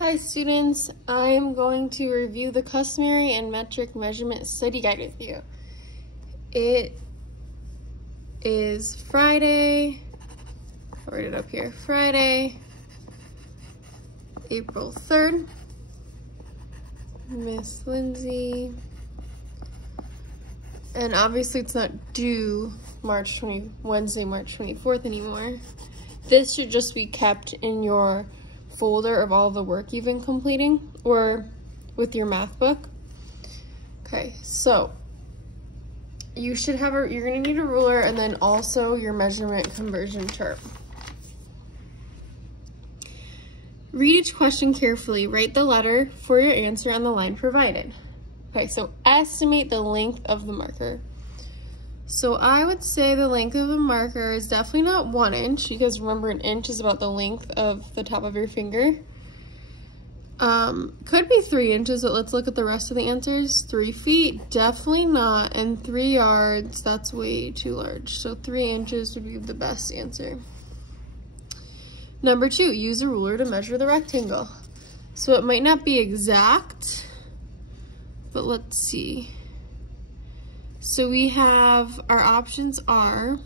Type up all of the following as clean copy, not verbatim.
Hi students, I'm going to review the Customary and Metric Measurement Study Guide with you. It is Friday, I'll write it up here, Friday, April 3rd. Miss Lindsay. And obviously it's not due Wednesday, March 24th anymore. This should just be kept in your folder of all the work you've been completing or with your math book. Okay, so you should have you're gonna need a ruler and then also your measurement conversion chart. Read each question carefully. Write the letter for your answer on the line provided. Okay, so estimate the length of the marker. So I would say the length of a marker is definitely not 1 inch, because remember an inch is about the length of the top of your finger. Could be 3 inches, but let's look at the rest of the answers. 3 feet, definitely not, and 3 yards, that's way too large. So 3 inches would be the best answer. Number 2, use a ruler to measure the rectangle. So it might not be exact, but let's see. So we have, our options are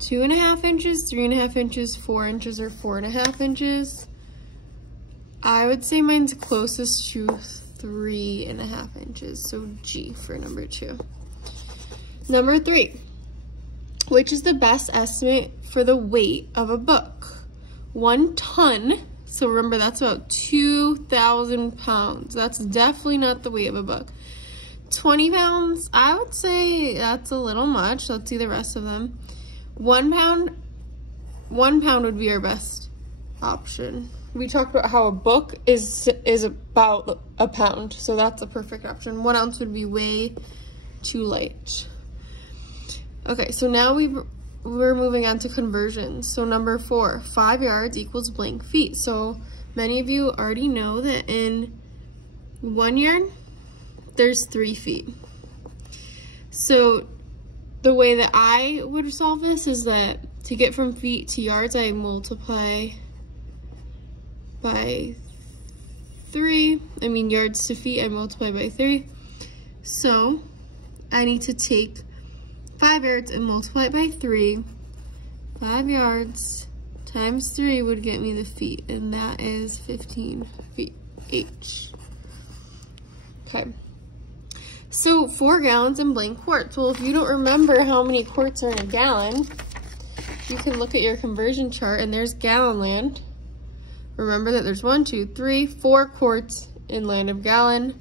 2.5 inches, 3.5 inches, 4 inches, or 4.5 inches. I would say mine's closest to 3.5 inches, so G for number 2. Number 3, which is the best estimate for the weight of a book? 1 ton, so remember that's about 2,000 pounds. That's definitely not the weight of a book. 20 pounds, I would say that's a little much. Let's see the rest of them. 1 pound would be our best option. We talked about how a book is about a pound, so that's a perfect option. 1 ounce would be way too light. Okay, so now we're moving on to conversions. So number 4, 5 yards equals blank feet. So many of you already know that in 1 yard, there's 3 feet. So the way that I would solve this is that to get from feet to yards, I multiply by 3. I mean yards to feet, I multiply by 3. So I need to take 5 yards and multiply it by 3. 5 yards times 3 would get me the feet, and that is 15 feet H. Okay. So 4 gallons in blank quarts. Well, if you don't remember how many quarts are in a gallon, you can look at your conversion chart and there's gallon land. Remember that there's 1, 2, 3, 4 quarts in land of gallon.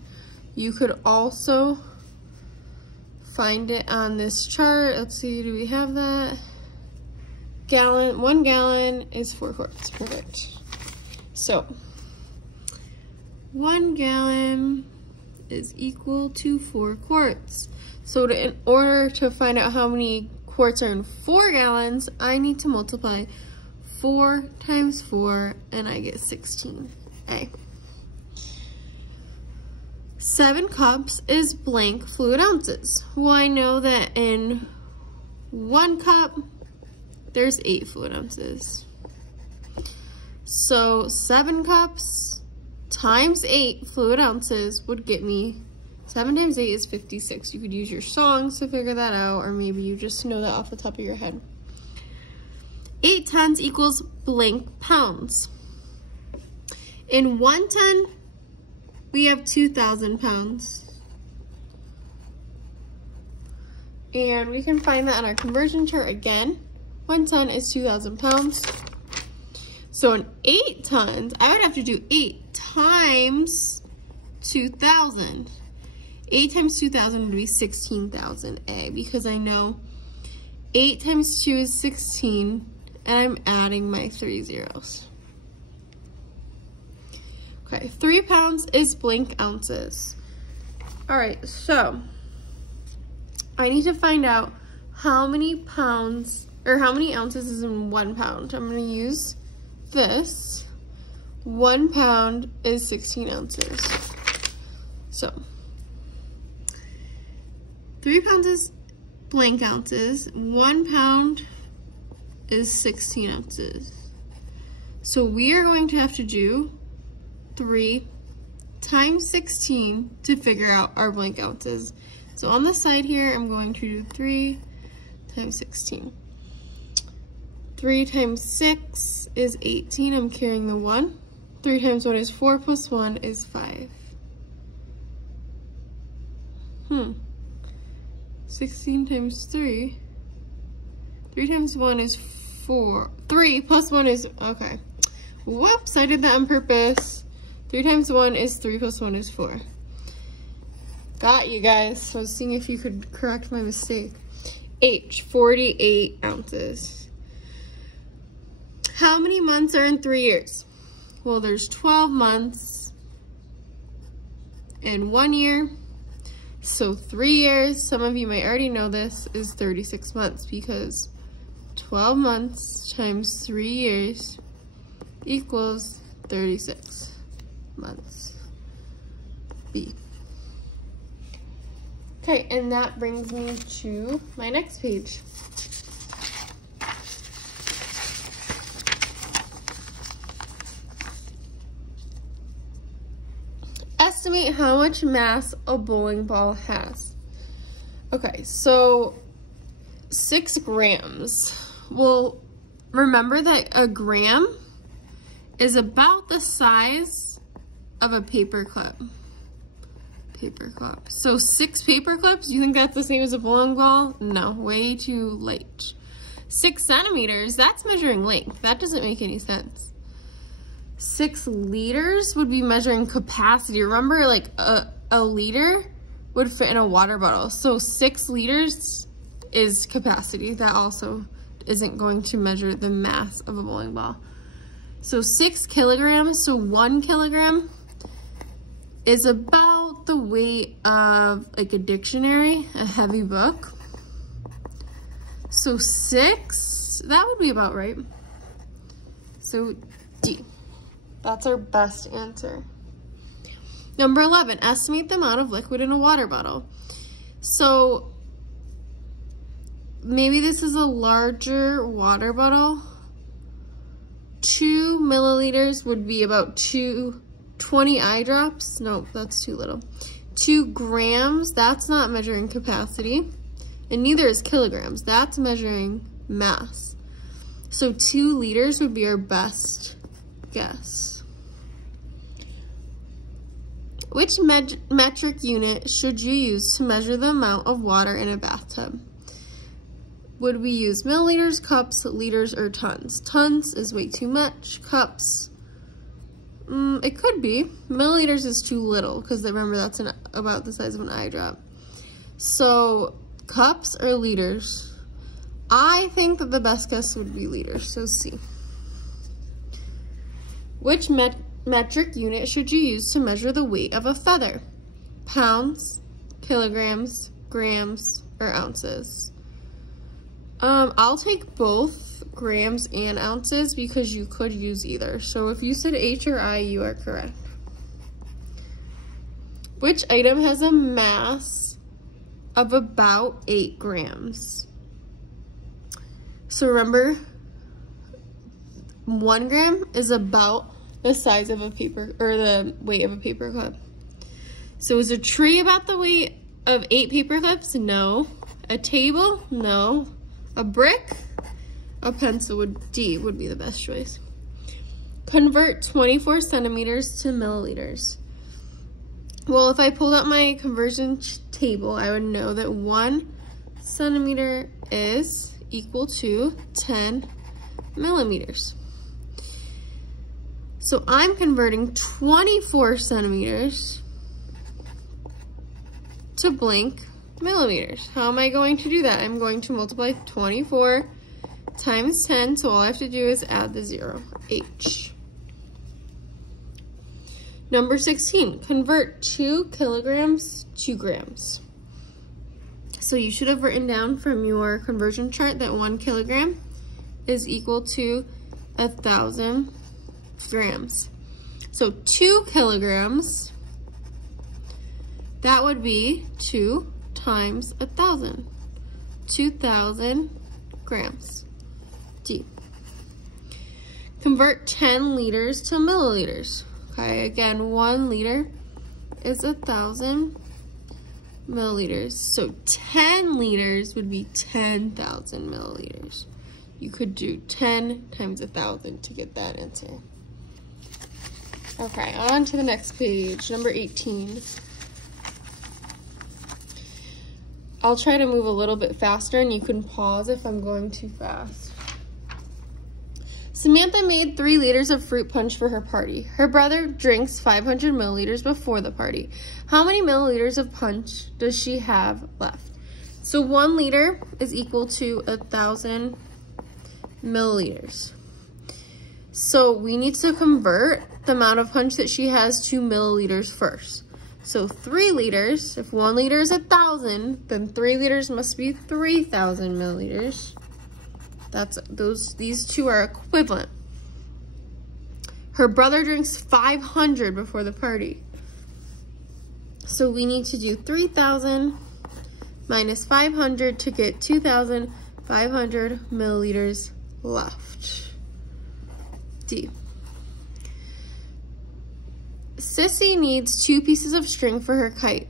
You could also find it on this chart. Let's see, do we have that? 1 gallon is 4 quarts, perfect. So 1 gallon is equal to 4 quarts. So in order to find out how many quarts are in 4 gallons, I need to multiply 4 times 4, and I get 16A. 7 cups is blank fluid ounces. Well, I know that in 1 cup, there's 8 fluid ounces. So 7 cups times 8 fluid ounces would get me, 7 times 8 is 56. You could use your songs to figure that out, or maybe you just know that off the top of your head. 8 tons equals blank pounds. In 1 ton, we have 2,000 pounds. And we can find that on our conversion chart again. 1 ton is 2,000 pounds. So in 8 tons, I would have to do 8 times 2,000. 8 times 2,000 would be 16,000A, because I know 8 times 2 is 16, and I'm adding my 3 zeros. Okay, 3 pounds is blank ounces. All right, so I need to find out how many pounds, or how many ounces is in 1 pound. I'm gonna use this. 1 pound is 16 ounces. So 3 pounds is blank ounces. 1 pound is 16 ounces. So we are going to have to do 3 times 16 to figure out our blank ounces. So on the side here, I'm going to do 3 times 16. 3 times 6 is 18, I'm carrying the 1. 3 times 1 is 4, plus 1 is 5. 16 times 3. 3 times 1 is 4. 3 plus 1 is, okay. Whoops, I did that on purpose. 3 times 1 is 3, plus 1 is 4. Got you guys. So I was seeing if you could correct my mistake. H, 48 ounces. How many months are in 3 years? Well, there's 12 months in 1 year. So 3 years, some of you might already know this, is 36 months because 12 months times 3 years equals 36 months. B. Okay, and that brings me to my next page. Estimate how much mass a bowling ball has. Okay, so 6 grams. Well, remember that a gram is about the size of a paper clip. So 6 paper clips, you think that's the same as a bowling ball? No, way too late. 6 centimeters, that's measuring length. That doesn't make any sense. 6 liters would be measuring capacity. Remember, like a liter would fit in a water bottle. So 6 liters is capacity. That also isn't going to measure the mass of a bowling ball. So 6 kilograms, so 1 kilogram is about the weight of like a dictionary, a heavy book. So 6, that would be about right. So D. That's our best answer. Number 11, estimate the amount of liquid in a water bottle. So maybe this is a larger water bottle. 2 milliliters would be about 20 eye drops. No, that's too little. 2 grams, that's not measuring capacity. And neither is kilograms. That's measuring mass. So 2 liters would be our best guess. Which metric unit should you use to measure the amount of water in a bathtub? Would we use milliliters, cups, liters, or tons? Tons is way too much. Cups, it could be. Milliliters is too little because remember that's about the size of an eye drop. So cups or liters? I think that the best guess would be liters, so C. Which metric unit should you use to measure the weight of a feather? Pounds, kilograms, grams, or ounces? I'll take both grams and ounces because you could use either. So if you said H or I, you are correct. Which item has a mass of about 8 grams? So remember, 1 gram is about the size of a paper, or the weight of a paper clip. So is a tree about the weight of 8 paper clips? No. A table? No. A brick? A pencil would be the best choice. Convert 24 centimeters to milliliters. Well, if I pulled out my conversion table, I would know that 1 centimeter is equal to 10 millimeters. So I'm converting 24 centimeters to blank millimeters. How am I going to do that? I'm going to multiply 24 times 10, so all I have to do is add the 0, H. Number 16, convert 2 kilograms to grams. So you should have written down from your conversion chart that 1 kilogram is equal to 1,000 grams. So 2 kilograms, that would be 2 times 1,000. 2,000 grams. D. Convert 10 liters to milliliters. Okay, again, 1 liter is 1,000 milliliters. So 10 liters would be 10,000 milliliters. You could do 10 times 1,000 to get that answer. Okay, on to the next page, number 18. I'll try to move a little bit faster and you can pause if I'm going too fast. Samantha made 3 liters of fruit punch for her party. Her brother drinks 500 milliliters before the party. How many milliliters of punch does she have left? So 1 liter is equal to 1,000 milliliters. So we need to convert the amount of punch that she has to milliliters first. So 3 liters, if 1 liter is 1,000, then 3 liters must be 3,000 milliliters. These two are equivalent. Her brother drinks 500 before the party. So we need to do 3,000 minus 500 to get 2,500 milliliters left. D. Sissy needs 2 pieces of string for her kite.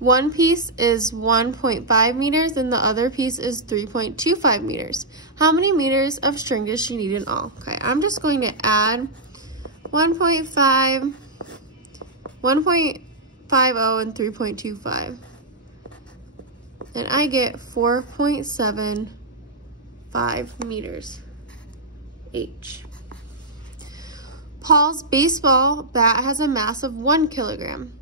One piece is 1.5 meters and the other piece is 3.25 meters. How many meters of string does she need in all? Okay, I'm just going to add 1.5, 1.50, and 3.25. And I get 4.75 meters H. Paul's baseball bat has a mass of 1 kilogram.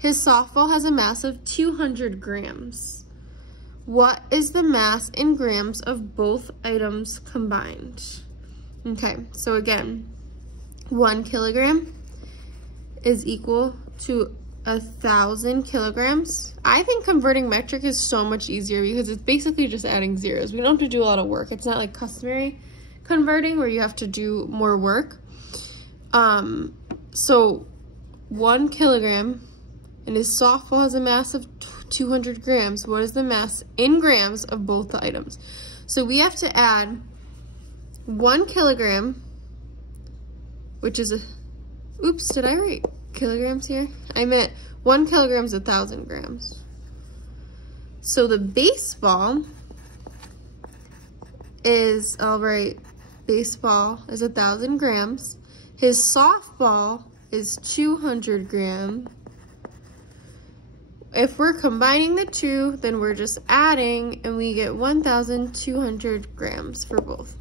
His softball has a mass of 200 grams. What is the mass in grams of both items combined? Okay, so again, 1 kilogram is equal to 1,000 kilograms. I think converting metric is so much easier because it's basically just adding zeros. We don't have to do a lot of work. It's not like customary converting where you have to do more work. So 1 kilogram, and his softball has a mass of 200 grams. What is the mass in grams of both the items? So we have to add 1 kilogram, which is oops, did I write kilograms here? I meant 1 kilogram is 1,000 grams. So the baseball is, I'll write baseball is 1,000 grams. His softball is 200 grams. If we're combining the two, then we're just adding and we get 1,200 grams for both.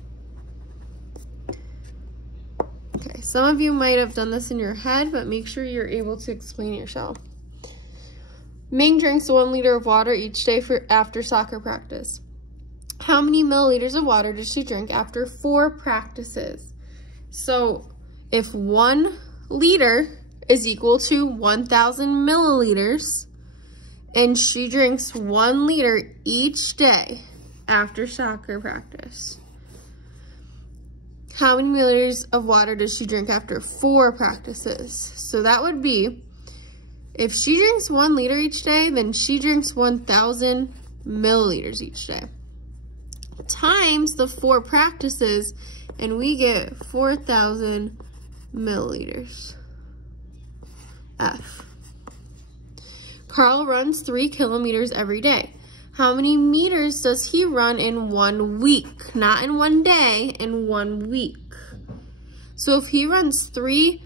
Okay, some of you might have done this in your head, but make sure you're able to explain it yourself. Ming drinks 1 liter of water each day after soccer practice. How many milliliters of water does she drink after 4 practices? So if 1 liter is equal to 1,000 milliliters, and she drinks 1 liter each day after soccer practice, how many milliliters of water does she drink after 4 practices? So that would be, if she drinks 1 liter each day, then she drinks 1,000 milliliters each day, times the 4 practices, and we get 4,000 milliliters. F. Carl runs 3 kilometers every day. How many meters does he run in 1 week? Not in 1 day, in 1 week. So if he runs 3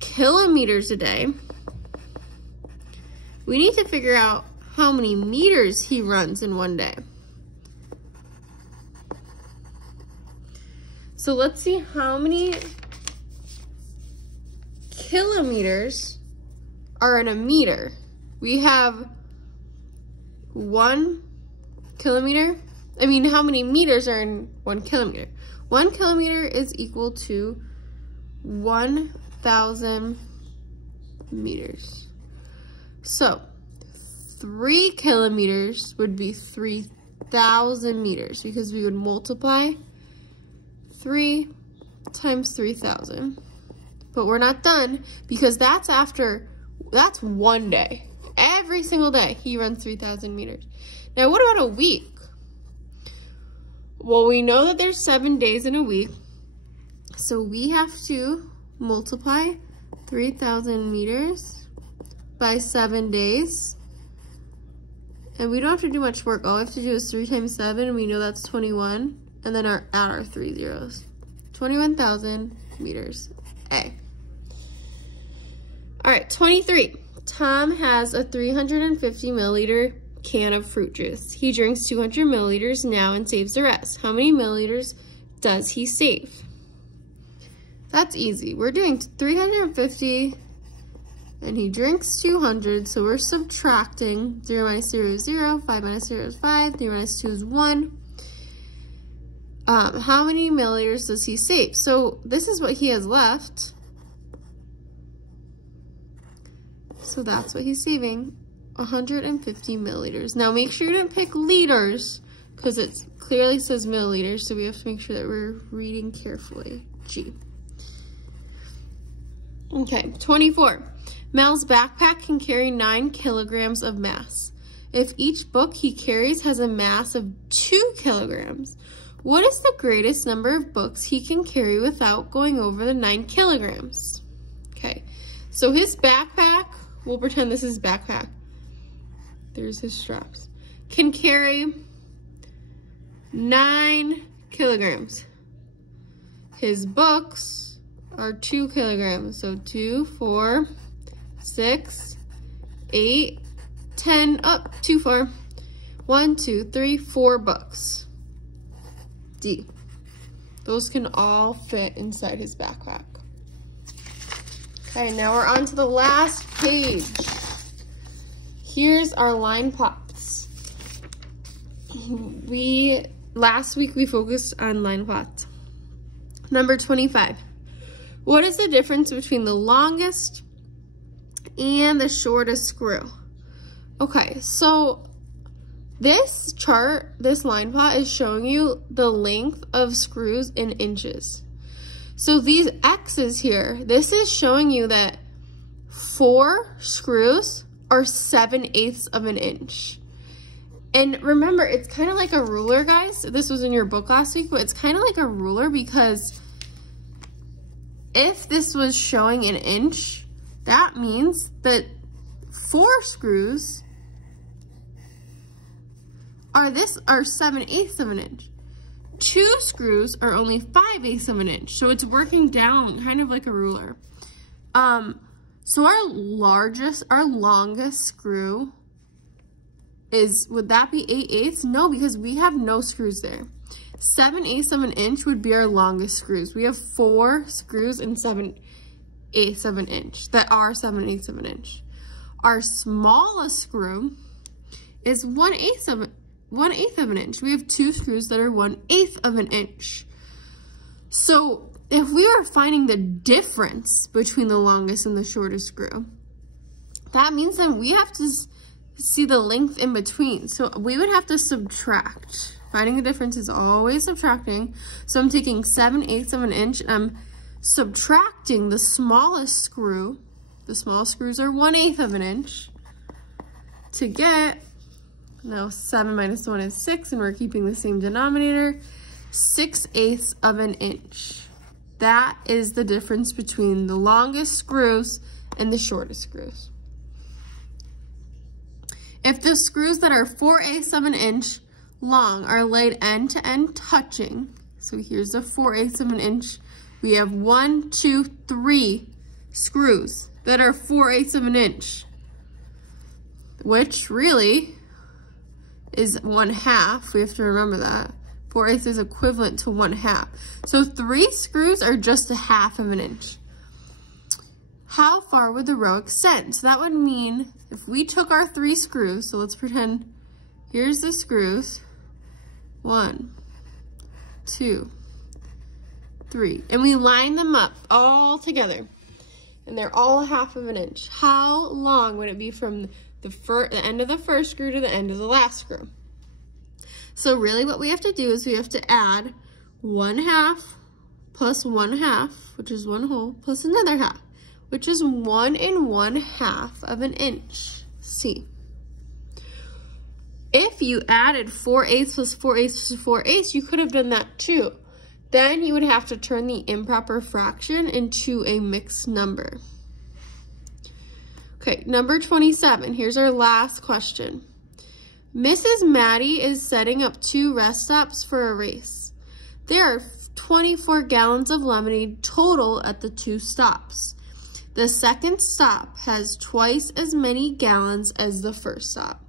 kilometers a day, we need to figure out how many meters he runs in 1 day. So let's see how many kilometers are in a meter. We have 1 kilometer. I mean, how many meters are in 1 kilometer? 1 kilometer is equal to 1,000 meters. So 3 kilometers would be 3,000 meters because we would multiply 3 times 3,000. But we're not done because that's 1 day. Every single day he runs 3,000 meters. Now what about a week? Well, we know that there's 7 days in a week. So we have to multiply 3,000 meters by 7 days. And we don't have to do much work. All we have to do is 3 times 7, and we know that's 21. And then add our 3 zeros. 21,000 meters, A. All right, 23. Tom has a 350 milliliter can of fruit juice. He drinks 200 milliliters now and saves the rest. How many milliliters does he save? That's easy. We're doing 350 and he drinks 200, so we're subtracting. 0 minus 0 is 0, 5 minus 0 is 5, 3 minus 2 is 1. How many milliliters does he save? So this is what he has left. So that's what he's saving, 150 milliliters. Now make sure you didn't pick liters because it clearly says milliliters, so we have to make sure that we're reading carefully. G. Okay, 24. Mel's backpack can carry 9 kilograms of mass. If each book he carries has a mass of 2 kilograms, what is the greatest number of books he can carry without going over the 9 kilograms? Okay, so his backpack, we'll pretend this is backpack. There's his straps. Can carry 9 kilograms. His books are 2 kilograms. So 2, 4, 6, 8, 10, up, 2, 4. 1, 2, 3, 4 books. D. Those can all fit inside his backpack. Okay, now we're on to the last page. Here's our line plots. Last week we focused on line plots. Number 25. What is the difference between the longest and the shortest screw? Okay, so this chart, this line plot is showing you the length of screws in inches. So these X's here, this is showing you that 4 screws are 7/8 of an inch. And remember, it's kind of like a ruler, guys. This was in your book last week, but it's kind of like a ruler because if this was showing an inch, that means that 4 screws are 7/8 of an inch. 2 screws are only 5/8 of an inch. So it's working down kind of like a ruler. So our longest screw is, would that be 8/8? No, because we have no screws there. 7/8 of an inch would be our longest screws. We have 4 screws and 7/8 of an inch that are 7/8 of an inch. Our smallest screw is 1/8 of an inch. We have 2 screws that are 1/8 of an inch. So if we are finding the difference between the longest and the shortest screw, that means that we have to see the length in between. So we would have to subtract. Finding the difference is always subtracting. So I'm taking 7/8 of an inch and I'm subtracting the smallest screw. The smallest screws are 1/8 of an inch to get, now 7 minus 1 is 6 and we're keeping the same denominator, 6/8 of an inch. That is the difference between the longest screws and the shortest screws. If the screws that are 4/8 of an inch long are laid end to end touching, so here's the 4/8 of an inch, we have 1, 2, 3 screws that are 4/8 of an inch, which really is 1/2. We have to remember that. 4/8 is equivalent to 1/2. So 3 screws are just 1/2 of an inch. How far would the row extend? So that would mean if we took our 3 screws, so let's pretend here's the screws, 1, 2, 3, and we line them up all together, and they're all 1/2 of an inch. How long would it be from the end of the first screw to the end of the last screw? So really what we have to do is we have to add 1/2 plus 1/2, which is 1 whole, plus another half, which is 1 1/2 of an inch. C. If you added 4/8 plus 4/8 plus 4/8, you could have done that too. then you would have to turn the improper fraction into a mixed number. Okay, number 27, here's our last question. Mrs. Maddie is setting up 2 rest stops for a race. There are 24 gallons of lemonade total at the 2 stops. The second stop has twice as many gallons as the first stop.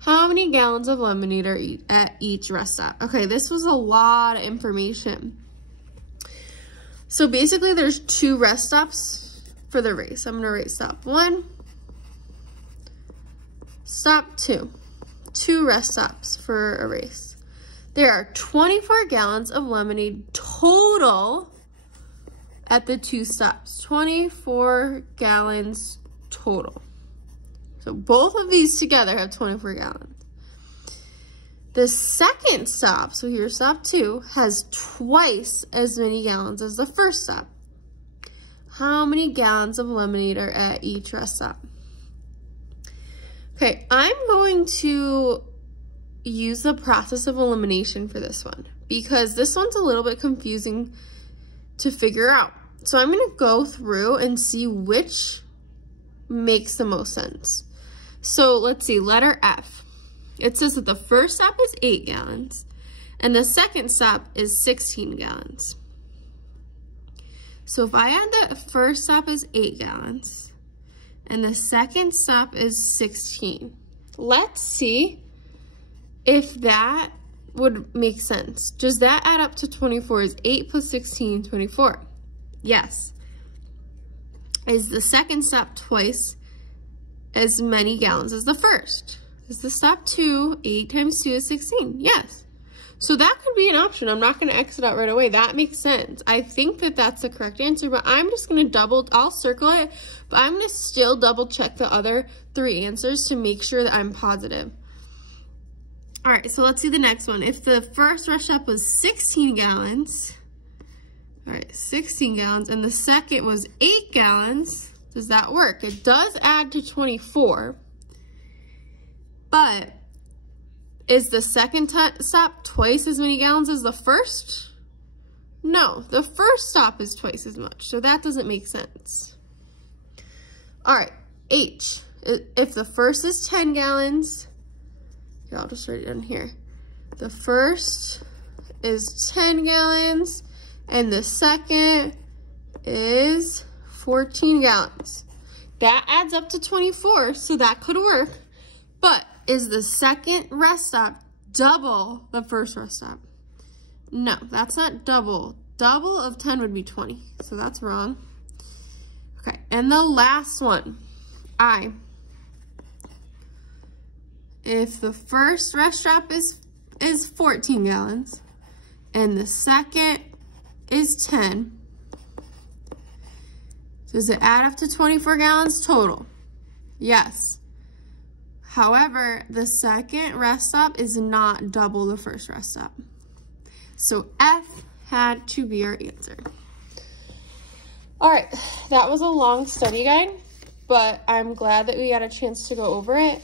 How many gallons of lemonade are at each rest stop? Okay, this was a lot of information. So basically there's 2 rest stops for the race. I'm gonna write stop 1, stop 2. 2 rest stops for a race. There are 24 gallons of lemonade total at the 2 stops. 24 gallons total. So both of these together have 24 gallons. The second stop, so here's stop 2, has twice as many gallons as the first stop. How many gallons of lemonade are at each rest stop? Okay, I'm going to use the process of elimination for this one because this one's a little bit confusing to figure out. So I'm going to go through and see which makes the most sense. So let's see, letter F. It says that the first stop is 8 gallons and the second stop is 16 gallons. So if I add the first stop is 8 gallons and the second stop is 16, let's see if that would make sense. Does that add up to 24? Is 8 plus 16 24? Yes. Is the second stop twice as many gallons as the first? Is the stop 2, 8 times 2 is 16? Yes. So that could be an option. I'm not going to X it out right away. That makes sense. I think that that's the correct answer, but I'm just going to I'll circle it, but I'm going to still double check the other 3 answers to make sure that I'm positive. All right, so let's see the next one. If the first rest stop was 16 gallons, all right, 16 gallons, and the second was 8 gallons, does that work? It does add to 24, but is the second stop twice as many gallons as the first? No, the first stop is twice as much, so that doesn't make sense. All right, H. If the first is 10 gallons, here, I'll just write it down here. The first is 10 gallons, and the second is 14 gallons. That adds up to 24, so that could work. But is the second rest stop double the first rest stop? No, that's not double. Double of 10 would be 20, so that's wrong. Okay, and the last one, I. If the first rest stop is 14 gallons and the second is 10, does it add up to 24 gallons total? Yes. However, the second rest stop is not double the first rest stop. So F had to be our answer. All right, that was a long study guide, but I'm glad that we got a chance to go over it.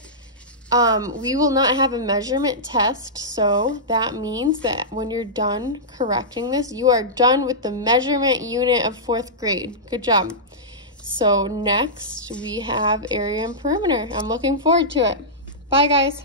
We will not have a measurement test, so that means that when you're done correcting this, you are done with the measurement unit of 4th grade. Good job. So next we have area and perimeter. I'm looking forward to it. Bye guys.